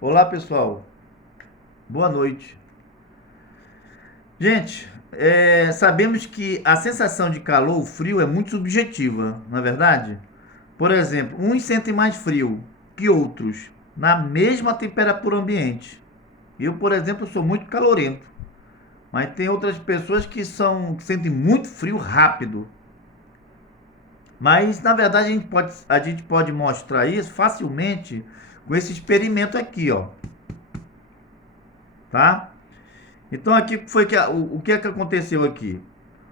Olá, pessoal. Boa noite. Gente, sabemos que a sensação de calor ou frio é muito subjetiva, não é verdade? Por exemplo, uns sentem mais frio que outros na mesma temperatura ambiente. Eu, por exemplo, sou muito calorento, mas tem outras pessoas que sentem muito frio rápido. Mas na verdade a gente pode mostrar isso facilmente com esse experimento aqui, ó, tá? Então aqui foi o que é que aconteceu aqui?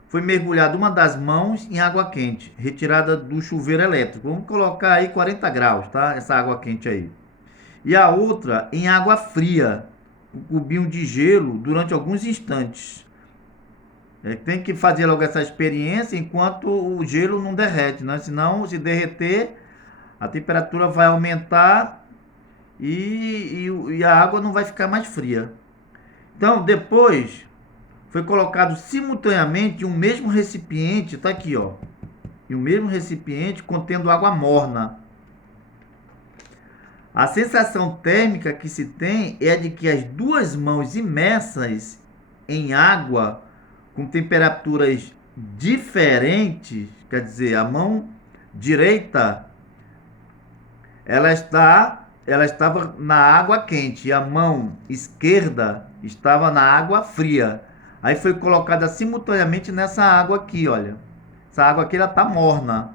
Foi mergulhada uma das mãos em água quente, retirada do chuveiro elétrico. Vamos colocar aí 40 graus, tá? Essa água quente aí. E a outra em água fria, um cubinho de gelo durante alguns instantes. Tem que fazer logo essa experiência enquanto o gelo não derrete, né? Senão, se derreter, a temperatura vai aumentar e a água não vai ficar mais fria. Então, depois foi colocado simultaneamente em um mesmo recipiente, tá aqui, ó, em um mesmo recipiente contendo água morna. A sensação térmica que se tem é de que as duas mãos imersas em água com temperaturas diferentes, quer dizer, a mão direita ela estava na água quente e a mão esquerda estava na água fria. Aí foi colocada simultaneamente nessa água aqui, olha. Essa água aqui ela tá morna,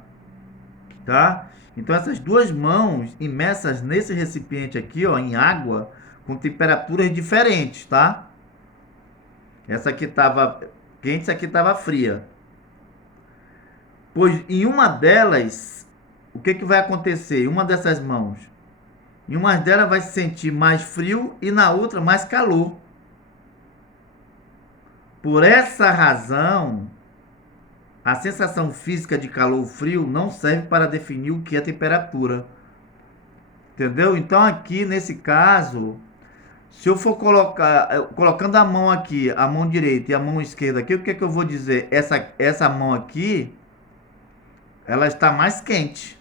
tá? Então essas duas mãos imersas nesse recipiente aqui, ó, em água, com temperaturas diferentes, tá? Essa aqui estava quente, essa aqui estava fria. Pois em uma delas, o que que vai acontecer? Em uma dessas mãos, em uma delas vai se sentir mais frio e na outra mais calor. Por essa razão, a sensação física de calor ou frio não serve para definir o que é temperatura. Entendeu? Então aqui nesse caso, se eu for colocando a mão aqui, a mão direita e a mão esquerda aqui, o que é que eu vou dizer? Essa mão aqui, ela está mais quente.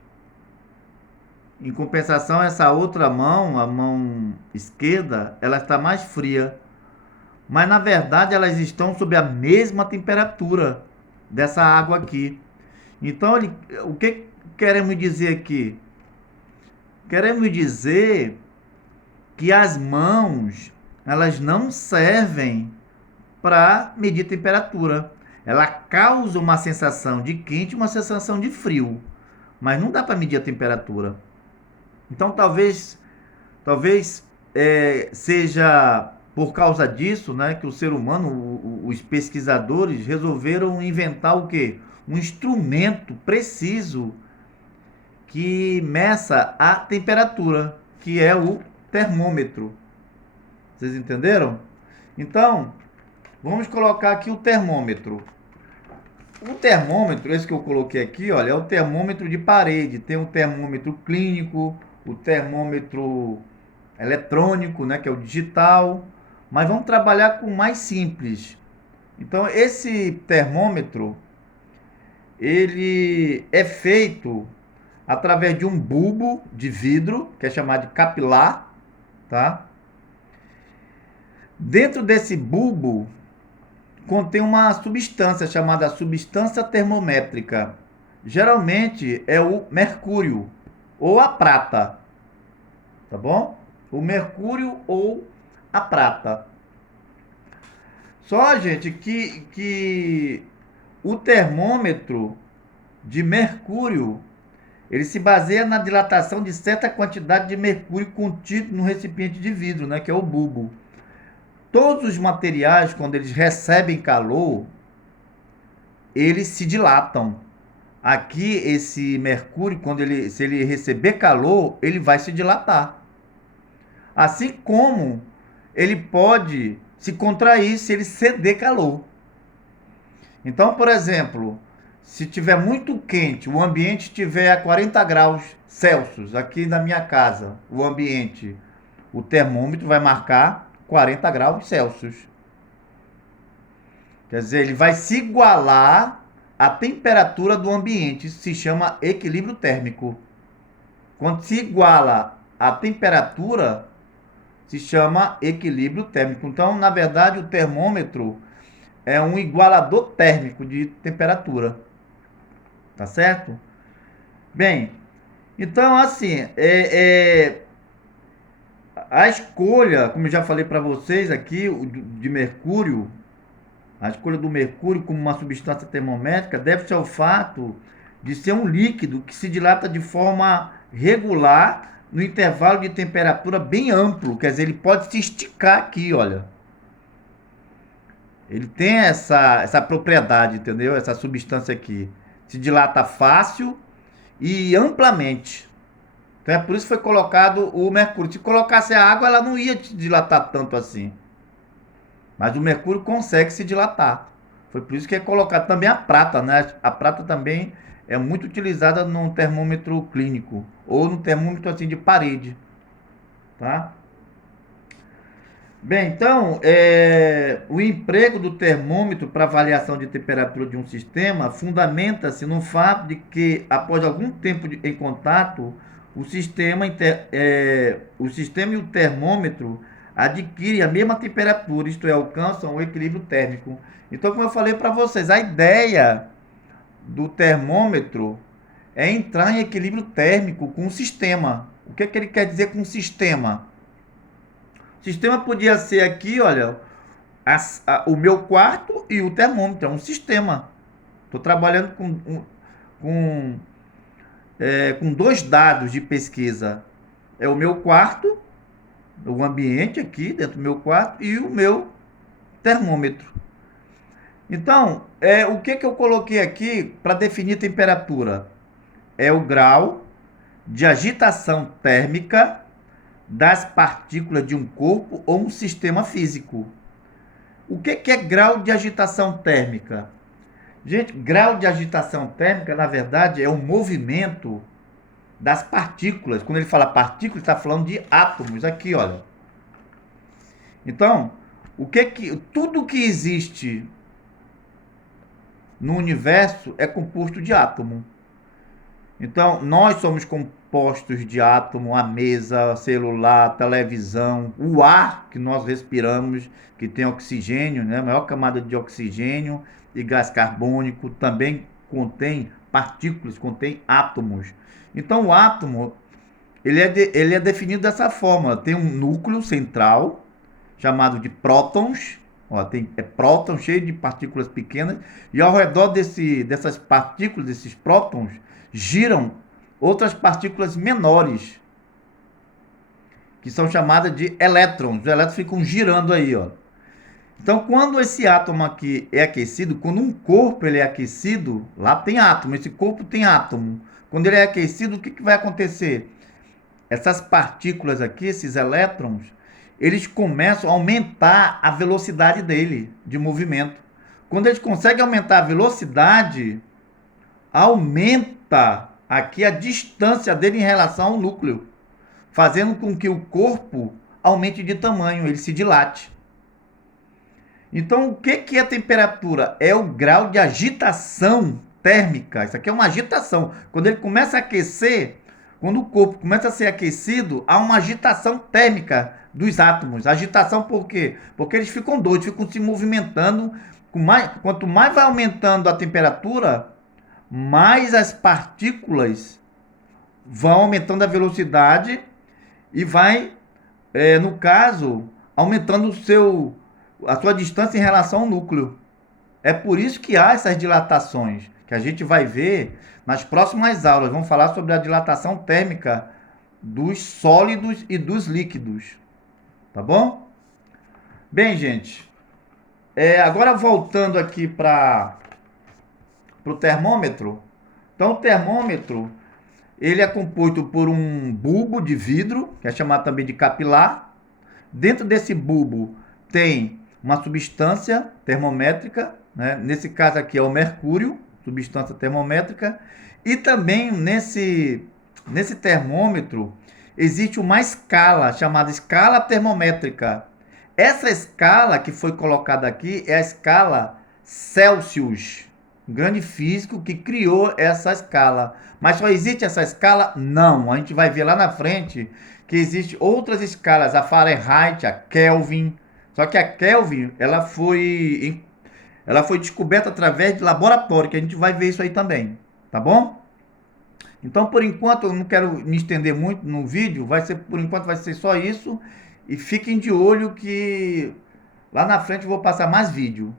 Em compensação, essa outra mão, a mão esquerda, ela está mais fria. Mas na verdade elas estão sob a mesma temperatura dessa água aqui. Então, o que queremos dizer aqui? Queremos dizer que as mãos, elas não servem para medir temperatura. Ela causa uma sensação de quente e uma sensação de frio, mas não dá para medir a temperatura. Então, talvez seja por causa disso, né, que o ser humano, os pesquisadores resolveram inventar o quê? Um instrumento preciso que meça a temperatura, que é o termômetro. Vocês entenderam? Então, vamos colocar aqui o termômetro. O termômetro, esse que eu coloquei aqui, olha, é o termômetro de parede. Tem o termômetro clínico, o termômetro eletrônico, né, que é o digital. Mas vamos trabalhar com o mais simples. Então, esse termômetro, ele é feito através de um bulbo de vidro, que é chamado de capilar, tá? Dentro desse bulbo contém uma substância chamada substância termométrica. Geralmente é o mercúrio ou a prata, tá bom? O mercúrio ou a prata. Só, gente, que o termômetro de mercúrio ele se baseia na dilatação de certa quantidade de mercúrio contido no recipiente de vidro, né, que é o bulbo. Todos os materiais, quando eles recebem calor, eles se dilatam. Aqui, esse mercúrio, se ele receber calor, ele vai se dilatar. Assim como ele pode se contrair se ele ceder calor. Então, por exemplo, se tiver muito quente, o ambiente estiver a 40 graus Celsius, aqui na minha casa, o ambiente, o termômetro vai marcar 40 graus Celsius. Quer dizer, ele vai se igualar à temperatura do ambiente. Isso se chama equilíbrio térmico. Quando se iguala a temperatura, se chama equilíbrio térmico. Então, na verdade, o termômetro é um igualador térmico de temperatura. Tá certo? Bem, então assim, a escolha, como eu já falei para vocês aqui, de mercúrio, a escolha do mercúrio como uma substância termométrica deve-se ao fato de ser um líquido que se dilata de forma regular no intervalo de temperatura bem amplo. Quer dizer, ele pode se esticar aqui, olha. Ele tem essa propriedade, entendeu? Essa substância aqui. Se dilata fácil e amplamente. Então é por isso que foi colocado o mercúrio. Se colocasse a água, ela não ia se dilatar tanto assim. Mas o mercúrio consegue se dilatar. Foi por isso que é colocado também a prata, né? A prata também é muito utilizada no termômetro clínico ou no termômetro assim de parede, tá? Bem, então, o emprego do termômetro para avaliação de temperatura de um sistema fundamenta-se no fato de que, após algum tempo em contato, o sistema e o termômetro adquirem a mesma temperatura, isto é, alcançam o equilíbrio térmico. Então, como eu falei para vocês, a ideia do termômetro é entrar em equilíbrio térmico com o sistema. O que ele quer dizer com sistema? O sistema podia ser aqui, olha, o meu quarto e o termômetro, é um sistema. Estou trabalhando com dois dados de pesquisa. É o meu quarto, o ambiente aqui dentro do meu quarto e o meu termômetro. Então, o que eu coloquei aqui para definir temperatura? É o grau de agitação térmica das partículas de um corpo ou um sistema físico. O que é grau de agitação térmica? Gente, grau de agitação térmica, na verdade, é o movimento das partículas. Quando ele fala partícula, ele está falando de átomos. Aqui, olha. Então, tudo que existe no universo é composto de átomo. Então, nós somos compostos de átomo, a mesa, celular, a televisão, o ar que nós respiramos, que tem oxigênio, né? A maior camada de oxigênio e gás carbônico, também contém partículas, contém átomos. Então, o átomo, ele é definido dessa forma. Tem um núcleo central, chamado de prótons. Ó, é próton cheio de partículas pequenas, e ao redor dessas partículas, desses prótons, giram outras partículas menores, que são chamadas de elétrons. Os elétrons ficam girando aí, ó. Então, quando esse átomo aqui é aquecido, quando um corpo ele é aquecido, lá tem átomo, esse corpo tem átomo. Quando ele é aquecido, o que vai acontecer? Essas partículas aqui, esses elétrons, eles começam a aumentar a velocidade dele, de movimento. Quando eles conseguem aumentar a velocidade, aumenta aqui a distância dele em relação ao núcleo, fazendo com que o corpo aumente de tamanho, ele se dilate. Então, o que é temperatura? É o grau de agitação térmica. Isso aqui é uma agitação. Quando ele começa a aquecer, quando o corpo começa a ser aquecido, há uma agitação térmica dos átomos. Agitação por quê? Porque eles ficam doidos, ficam se movimentando. Quanto mais vai aumentando a temperatura, mais as partículas vão aumentando a velocidade e vai, no caso, aumentando a sua distância em relação ao núcleo. É por isso que há essas dilatações, que a gente vai ver nas próximas aulas. Vamos falar sobre a dilatação térmica dos sólidos e dos líquidos. Tá bom? Bem, gente, agora voltando aqui para o termômetro. Então, o termômetro, ele é composto por um bulbo de vidro, que é chamado também de capilar. Dentro desse bulbo tem uma substância termométrica, né? Nesse caso aqui é o mercúrio, substância termométrica. E também nesse termômetro existe uma escala chamada escala termométrica. Essa escala que foi colocada aqui é a escala Celsius. Um grande físico que criou essa escala. Mas só existe essa escala? Não. A gente vai ver lá na frente que existem outras escalas, a Fahrenheit, a Kelvin. Só que a Kelvin, ela foi descoberta através de laboratório, que a gente vai ver isso aí também, tá bom? Então, por enquanto, eu não quero me estender muito no vídeo, por enquanto vai ser só isso. E fiquem de olho que lá na frente eu vou passar mais vídeo.